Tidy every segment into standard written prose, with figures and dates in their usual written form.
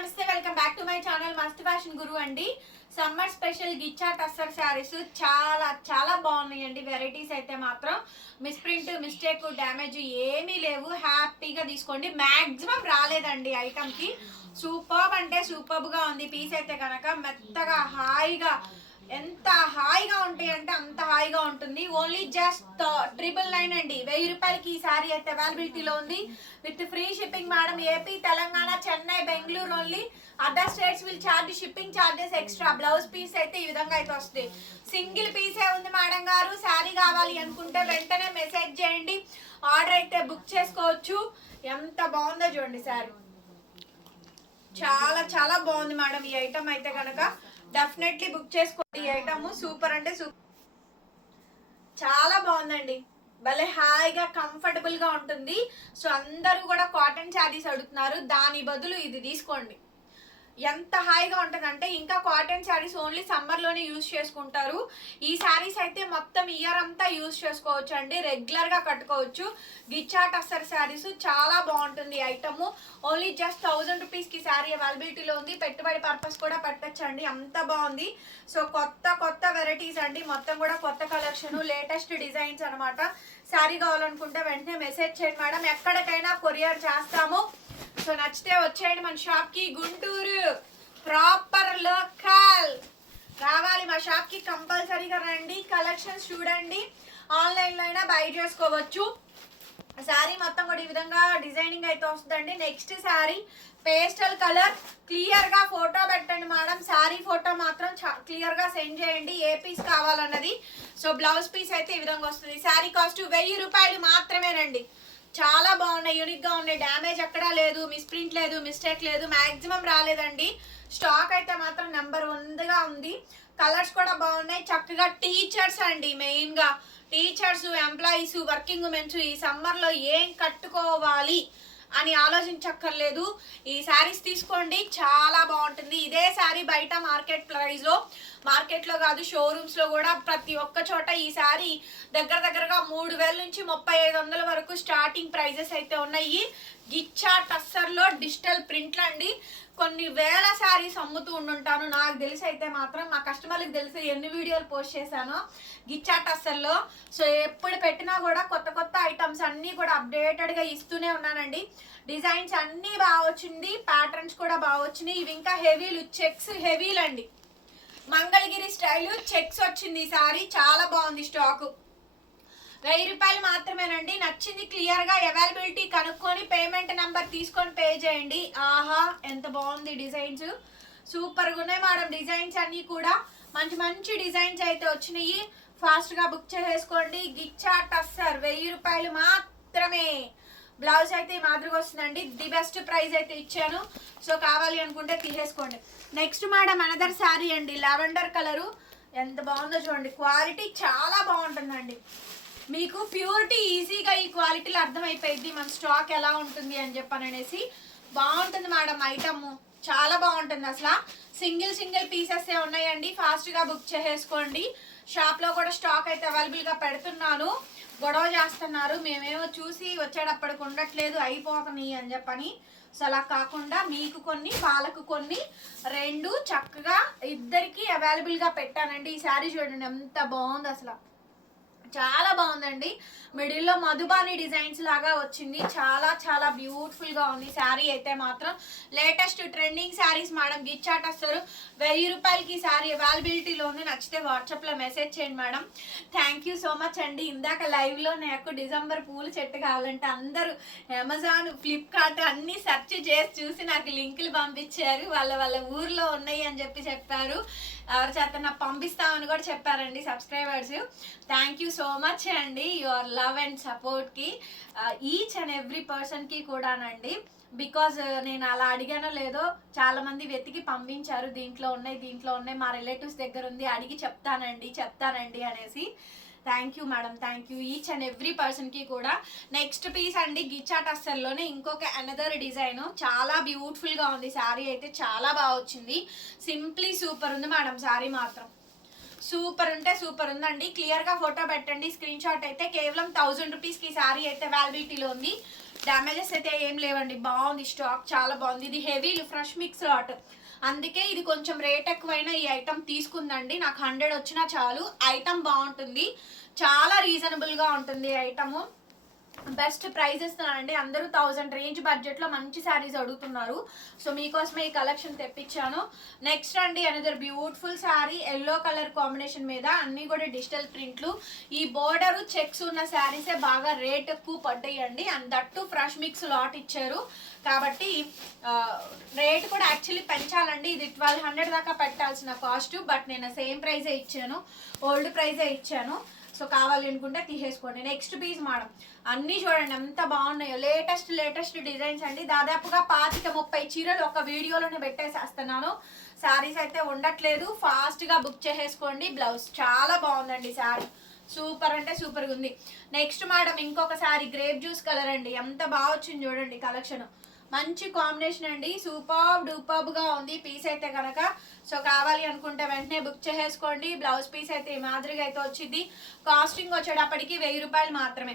నమస్తే welcome back to my channel మస్త్ fashion గురు అండి. సమ్మర్ స్పెషల్ గిచ్చా టస్సర్ శారీస్ చాలా చాలా బాగున్నాయండి. వెరైటీస్ అయితే మాత్రం మిస్ప్రింట్ మిస్టేక్ డ్యామేజ్ ఏమీ లేవు. హ్యాపీగా తీసుకోండి. మ్యాక్సిమం రాలేదండి ఐటమ్ కి. సూపర్బ్ అంటే సూపర్బ్ గా ఉంది. పీస్ అయితే కనుక మెత్తగా హాయిగా ఎంత హాయిగా ఉంటాయి అంటే అంత హాయిగా ఉంటుంది. ఓన్లీ జస్ట్ 999 అండి. 1000 రూపాయలకి ఈ సారీ అయితే అవైలబిలిటీలో ఉంది with free shipping madam. AP, Telangana, Chennai, Bengaluru only. Other states will charge shipping charges extra. Blouse piece అయితే ఈ విధంగా అయితే వస్తుంది. సింగిల్ పీసే ఉంది మేడం గారు. శారీ కావాలి అనుకుంటే వెంటనే మెసేజ్ చేయండి. ఆర్డర్ అయితే బుక్ చేసుకోవచ్చు. ఎంత బాగుందో చూడండి శారీ. చాలా చాలా బాగుంది మేడం. ఈ ఐటమ్ అయితే కనుక డెఫినెట్లీ బుక్ చేసుకోండి. ఈ ఐటమ్ సూపర్ అంటే సూపర్, చాలా బాగుందండి. భలే హాయిగా కంఫర్టబుల్ గా ఉంటుంది. సో అందరూ కూడా కాటన్ శారీస్ అడుగుతున్నారు, దాని బదులు ఇది తీసుకోండి. ఎంత హాయిగా ఉంటుందంటే ఇంకా కాటన్ శారీస్ ఓన్లీ సమ్మర్ లోనే యూజ్ చేసుకుంటారు. ఈ శారీస్ అయితే మొత్తం ఇయర్ అంతా యూజ్ చేసుకోవచ్చు అండి. రెగ్యులర్ గా కట్టుకోవచ్చు. గిచ్చా టస్సర్ శారీస్ చాలా బాగుంటుంది ఐటమ్. ఓన్లీ జస్ట్ 1000 రూపీస్ కి శారీ అవైలబిలిటీలో ఉంది. పెట్టుబడి పర్పస్ కూడా పెట్టచ్చండి, అంత బాగుంది. సో కొత్త కొత్త వెరైటీస్ అండి. మొత్తం కూడా కొత్త కలెక్షన్, లేటెస్ట్ డిజైన్స్ అనమాట. శారీ కావాలనుకుంటే వెంటనే మెసేజ్ చేయండి మేడం. ఎక్కడికైనా కొరియర్ చేస్తాము. సో నచ్చితే వచ్చేయండి మన షాప్ కి. గుంటూరు ప్రాపర్ లోకల్ రావాలి మా షాప్ కి. కంపల్సరీగా రండి. కలెక్షన్స్ చూడండి. ఆన్లైన్ లో అయినా బై చేసుకోవచ్చు. శారీ మొత్తం కూడా ఈ విధంగా డిజైనింగ్ అయితే వస్తుందండి. Next sari pastel colour. Clear గా ఫోటో పెట్టండి మేడం. శారీ ఫోటో మాత్రం క్లియర్ గా సెండ్ చేయండి ఏ పీస్ కావాలన్నది. సో బ్లౌజ్ పీస్ అయితే ఈ విధంగా వస్తుంది. శారీ కాస్ట్ 1000 రూపాయలు మాత్రమేనండి. చాలా బాగున్నాయి, యూనిక్ గా ఉన్నాయి. డ్యామేజ్ ఎక్కడా లేదు, మిస్ప్రింట్ లేదు, మిస్టేక్ లేదు, మాక్సిమం రాలేదండి. స్టాక్ అయితే మాత్రం నెంబర్ 1 గా ఉంది. కలర్స్ కూడా బాగున్నాయి. చక్కగా టీచర్స్ అండి, మెయిన్ గా టీచర్స్, ఎంప్లాయీస్, వర్కింగ్ ఉమెన్స్ ఈ సమ్మర్ లో ఏం కట్టుకోవాలి అని ఆలోచించక్కర్లేదు. ఈ శారీస్ తీసుకోండి, చాలా బాగుంటుంది. ఇదే శారీ బయట మార్కెట్ లో కాదు, షోరూమ్స్ లో కూడా ప్రతి ఒక్క చోట ఈ శారీ దగ్గరగా 3000 నుంచి 3500 వరకు స్టార్టింగ్ ప్రైజెస్ అయితే ఉన్నాయి. గిచ్చా టస్సర్ లో డిజిటల్ ప్రింట్లు అండి. కొన్ని వేల శారీస్ అమ్ముతూ ఉండుంటాను. నాకు తెలిసి అయితే మాత్రం మా కస్టమర్లకు తెలిసి ఎన్ని వీడియోలు పోస్ట్ చేశానో గిచ్చా టస్సర్ లో. సో ఎప్పుడు పెట్టినా కూడా కొత్త కొత్త ఐటమ్స్ అన్ని కూడా అప్డేటెడ్ గా ఇస్తూనే ఉన్నానండి. డిజైన్స్ అన్ని బాగా వచ్చింది, ప్యాటర్న్స్ కూడా బాగా వచ్చినాయి. ఇవి ఇంకా హెవీలు, చెక్స్ హెవీలు అండి. మంగళగిరి స్టైల్ చెక్స్ వచ్చింది. ఈ సారీ చాలా బాగుంది. స్టాక్ 1000 రూపాయలు మాత్రమేనండి. నచ్చింది క్లియర్ గా అవైలబిలిటీ కనుక్కొని పేమెంట్ నెంబర్ తీసుకొని పే చేయండి. ఆహా ఎంత బాగుంది. డిజైన్స్ సూపర్ గా ఉన్నాయి మేడం. డిజైన్స్ అన్ని కూడా మంచి మంచి డిజైన్స్ అయితే వచ్చినాయి. ఫాస్ట్ గా బుక్ చేసేసుకోండి. గిచ్చా టస్సర్ 1000 రూపాయలు మాత్రమే. బ్లౌజ్ అయితే ఈ మాదిరిగా వస్తుందండి. ది బెస్ట్ ప్రైస్ అయితే ఇచ్చాను. సో కావాలి అనుకుంటే తీసేసుకోండి. నెక్స్ట్ మేడం అనదర్ శారీ అండి. లావెండర్ కలరు ఎంత బాగుందో చూడండి. క్వాలిటీ చాలా బాగుంటుందండి. మీకు ప్యూరిటీ ఈజీగా ఈ క్వాలిటీలో అర్థమైపోయింది మన స్టాక్ ఎలా ఉంటుంది అని చెప్పనేసి. బాగుంటుంది మేడం ఐటమ్, చాలా బాగుంటుంది. అసలు సింగిల్ పీసెస్ ఉన్నాయండి. ఫాస్ట్ గా బుక్ చేసేసుకోండి. షాప్ లో కూడా స్టాక్ అయితే అవైలబుల్ గా పెడుతున్నాను. గొడవ చేస్తున్నారు, మేమేమో చూసి వచ్చేటప్పటికి ఉండట్లేదు, అయిపోతున్నాయి అని చెప్పని. సో అలా కాకుండా మీకు కొన్ని, వాళ్ళకు కొన్ని, 2 చక్కగా ఇద్దరికి అవైలబుల్ గా పెట్టానండి. ఈ శారీ చూడండి ఎంత బాగుంది. అసలు చాలా బాగుందండి. మిడిల్లో మధుబాని డిజైన్స్ లాగా వచ్చింది. చాలా చాలా బ్యూటిఫుల్ గా ఉంది శారీ అయితే మాత్రం. Latest trending saris madam. Ghicha tussar 1000 రూపాయలకి శారీ అవైలబిలిటీలో ఉంది. నచ్చితే వాట్సాప్ లో మెసేజ్ చేయండి madam. Thank you so much అండి. ఇందాక లైవ్ లో నాకు డిసెంబర్ పూల చెట్టు కావాలంటే అందరూ అమెజాన్, ఫ్లిప్కార్ట్ అన్ని సెర్చ్ చేసి చూసి నాకు లింకులు పంపించారు. వాళ్ళ ఊర్లో ఉన్నాయి అని చెప్పారు. ఎవరి చేత నాకు పంపిస్తామని కూడా చెప్పారండి subscribers. Thank you so much అండి యువర్ లవ్ అండ్ సపోర్ట్ కి. ఈచ్ అండ్ ఎవ్రీ పర్సన్ కి కూడానండి. బికాజ్ నేను అలా అడిగానో లేదో చాలా మంది వెతికి పంపించారు. దీంట్లో ఉన్నాయి మా రిలేటివ్స్ దగ్గర ఉంది, అడిగి చెప్తానండి అనేసి. Thank you madam, thank you each and every person కి కూడా. నెక్స్ట్ పీస్ అండి గిచ్చా టస్సర్ లోనే ఇంకొక అనదర్ డిజైన్. చాలా బ్యూటిఫుల్ గా ఉంది. శారీ అయితే చాలా బాగా వచ్చింది. సింప్లీ సూపర్ ఉంది మేడం. శారీ మాత్రం సూపర్ అంటే సూపర్ ఉందండి. క్లియర్ గా ఫోటో పెట్టండి. స్క్రీన్ షాట్ అయితే కేవలం 1000 రూపీస్ కి శారీ అయితే అవైలబిలిటీలో ఉంది. డ్యామేజెస్ అయితే ఏం లేవండి, బాగుంది స్టాక్, చాలా బాగుంది. ఇది హెవీ ఫ్రెష్ మిక్స్ లాట్, అందుకే ఇది కొంచెం రేట్ ఎక్కువైనా ఈ ఐటమ్ తీసుకుందండి. నాకు 100 వచ్చినా చాలు, ఐటమ్ బాగుంటుంది, చాలా రీజనబుల్గా ఉంటుంది ఐటము. బెస్ట్ ప్రైస్ ఇస్తున్నానండి, అందరూ 1000 రేంజ్ బడ్జెట్లో మంచి శారీస్ అడుగుతున్నారు. సో మీకోసమే ఈ కలెక్షన్ తెప్పించాను. నెక్స్ట్ అండి another beautiful sari, yellow colour combination మీద అన్నీ కూడా డిజిటల్ ప్రింట్లు. ఈ బోర్డర్ చెక్స్ ఉన్న శారీసే బాగా రేట్ ఎక్కువ పడ్డాయండి, and that fresh mix lot ఇచ్చారు కాబట్టి రేట్ కూడా యాక్చువల్లీ పెంచాలండి. ఇది 1200 దాకా పెట్టాల్సిన కాస్ట్, బట్ నేను సేమ్ ప్రైజే ఇచ్చాను, ఓల్డ్ ప్రైజే ఇచ్చాను. సో కావాలి అనుకుంటే తీసేసుకోండి. నెక్స్ట్ పీస్ మేడం, అన్నీ చూడండి ఎంత బాగున్నాయో, లేటెస్ట్ డిజైన్స్ అండి. దాదాపుగా 25-30 చీరలు ఒక వీడియోలోనే పెట్టేసేస్తున్నాను. శారీస్ అయితే ఉండట్లేదు, ఫాస్ట్గా బుక్ చేసేసుకోండి. బ్లౌజ్ చాలా బాగుందండి శారీ, సూపర్ అంటే సూపర్గా ఉంది. నెక్స్ట్ మేడం ఇంకొక శారీ, గ్రేప్ జ్యూస్ కలర్ అండి, ఎంత బాగా వచ్చింది చూడండి కలెక్షన్, మంచి కాంబినేషన్ అండి, డూపర్గా ఉంది పీస్ అయితే కనుక. సో కావాలి అనుకుంటే వెంటనే బుక్ చేసేసుకోండి. బ్లౌజ్ పీస్ అయితే ఈ మాదిరిగా అయితే వచ్చింది, కాస్టింగ్ వచ్చేటప్పటికి 1000 రూపాయలు మాత్రమే.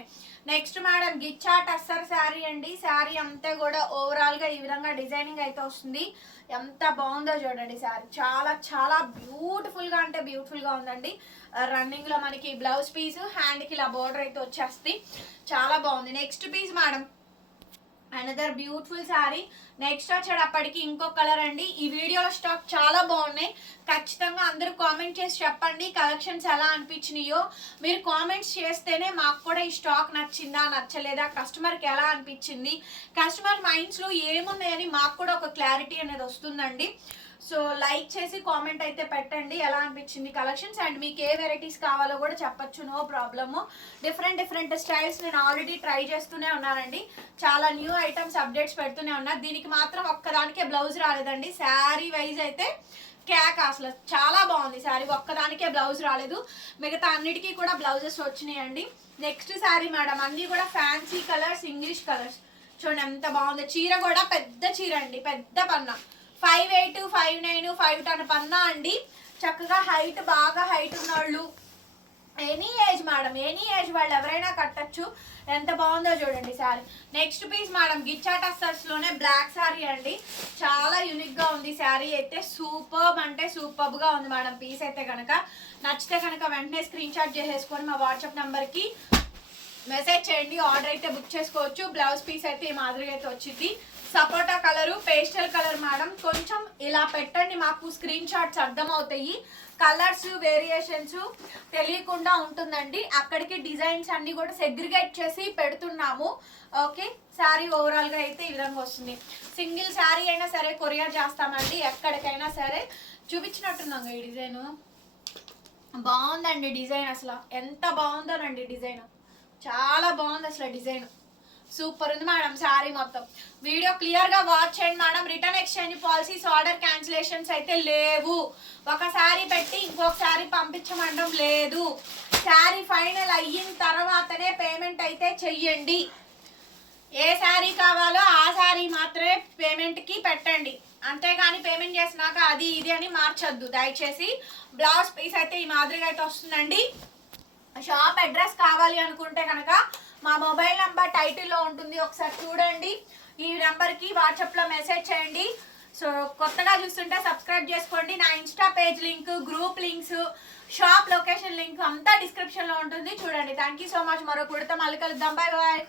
నెక్స్ట్ మేడం గిచ్చా టస్సర్ శారీ అండి, శారీ అంతా కూడా ఓవరాల్గా ఈ విధంగా డిజైనింగ్ అయితే వస్తుంది, ఎంత బాగుందో చూడండి శారీ, చాలా బ్యూటిఫుల్గా అంటే బ్యూటిఫుల్గా ఉందండి. రన్నింగ్లో మనకి బ్లౌజ్ పీస్, హ్యాండ్కి ఇలా బోర్డర్ అయితే వచ్చేస్తుంది, చాలా బాగుంది. Next piece madam another beautiful sari. Next వచ్చేటప్పటికి ఇంకో కలర్ అండి. ఈ వీడియోలో స్టాక్ చాలా బాగున్నాయి, ఖచ్చితంగా అందరూ కామెంట్ చేసి చెప్పండి కలెక్షన్స్ ఎలా అనిపించినాయో. మీరు కామెంట్స్ చేస్తేనే మాకు కూడా ఈ స్టాక్ నచ్చిందా నచ్చలేదా, కస్టమర్కి ఎలా అనిపించింది, కస్టమర్ మైండ్స్లో ఏమున్నాయని మాకు కూడా ఒక క్లారిటీ అనేది వస్తుందండి. సో లైక్ చేసి కామెంట్ అయితే పెట్టండి ఎలా అనిపించింది కలెక్షన్స్, అండ్ మీకు ఏ వెరైటీస్ కావాలో కూడా చెప్పచ్చు, నో ప్రాబ్లము. డిఫరెంట్ స్టైల్స్ నేను ఆల్రెడీ ట్రై చేస్తూనే ఉన్నానండి, చాలా న్యూ ఐటమ్స్ అప్డేట్స్ పెడుతూనే ఉన్నా. దీనికి మాత్రం ఒక్కదానికే బ్లౌజ్ రాలేదండి, శారీ వైజ్ అయితే క్యాక్, అసలు చాలా బాగుంది శారీ, ఒక్కదానికే బ్లౌజ్ రాలేదు, మిగతా అన్నిటికీ కూడా బ్లౌజెస్ వచ్చినాయండి. నెక్స్ట్ శారీ మేడం, అన్నీ కూడా ఫ్యాన్సీ కలర్స్, ఇంగ్లీష్ కలర్స్, చూడండి ఎంత బాగుంది. చీర కూడా పెద్ద చీర అండి, పెద్ద పన్నా, 5'8", 5'9", 5'10" పన్నా అండి. చక్కగా బాగా హైట్ ఉన్నవాళ్ళు, any age madam, any age వాళ్ళు ఎవరైనా కట్టచ్చు, ఎంత బాగుందో చూడండి sari. Next piece madam గిచ్చా టస్సర్స్లోనే black sari అండి, చాలా యూనిక్గా ఉంది శారీ అయితే, సూపర్బ్ అంటే సూపర్బ్గా ఉంది మేడం. పీస్ అయితే కనుక నచ్చితే కనుక వెంటనే స్క్రీన్ షాట్ చేసేసుకొని మా వాట్సాప్ నెంబర్కి మెసేజ్ చేయండి, ఆర్డర్ అయితే బుక్ చేసుకోవచ్చు. బ్లౌజ్ పీస్ అయితే ఈ మాదిరిగా అయితే వచ్చింది, సపోటా కలరు, పేస్టల్ కలర్ మేడం. కొంచెం ఇలా పెట్టండి, మాకు స్క్రీన్ షాట్స్ అర్థమవుతాయి, కలర్స్ వేరియేషన్స్ తెలియకుండా ఉంటుందండి. అక్కడికి డిజైన్స్ అన్ని కూడా సెగ్రిగేట్ చేసి పెడుతున్నాము. ఓకే, శారీ ఓవరాల్గా అయితే ఈ విధంగా వస్తుంది. సింగిల్ శారీ అయినా సరే కొరియర్ చేస్తామండి, ఎక్కడికైనా సరే. చూపించినట్టున్నాం ఈ డిజైన్, బాగుందండి డిజైన్, అసలు ఎంత బాగుందోనండి డిజైన్, చాలా బాగుంది అసలు డిజైన్, సూపర్ ఉంది మేడం శారీ మొత్తం. వీడియో క్లియర్గా వాచ్ చేయండి madam. Return exchange policies, order cancellations అయితే లేవు, ఒక శారీ పెట్టి ఇంకొక శారీ పంపించమండం లేదు, శారీ ఫైనల్ అయిన తర్వాతనే పేమెంట్ అయితే చెయ్యండి. ఏ శారీ కావాలో ఆ శారీ మాత్రమే పేమెంట్కి పెట్టండి, అంతేగాని పేమెంట్ చేసినాక అది ఇది అని మార్చొద్దు దయచేసి. బ్లౌజ్ పీస్ అయితే ఈ మాదిరిగా అయితే వస్తుందండి. షాప్ అడ్రస్ కావాలి అనుకుంటే కనుక మా మొబైల్ నెంబర్ టైటిల్లో ఉంటుంది, ఒకసారి చూడండి. ఈ నెంబర్కి వాట్సాప్లో మెసేజ్ చేయండి. సో కొత్తగా చూస్తుంటే సబ్స్క్రైబ్ చేసుకోండి. నా Insta page link, group links, shop location link అంతా డిస్క్రిప్షన్లో ఉంటుంది, చూడండి. Thank you so much. మరో కుడితే మళ్ళీ కలుద్దాం, బాయ్ బాయ్.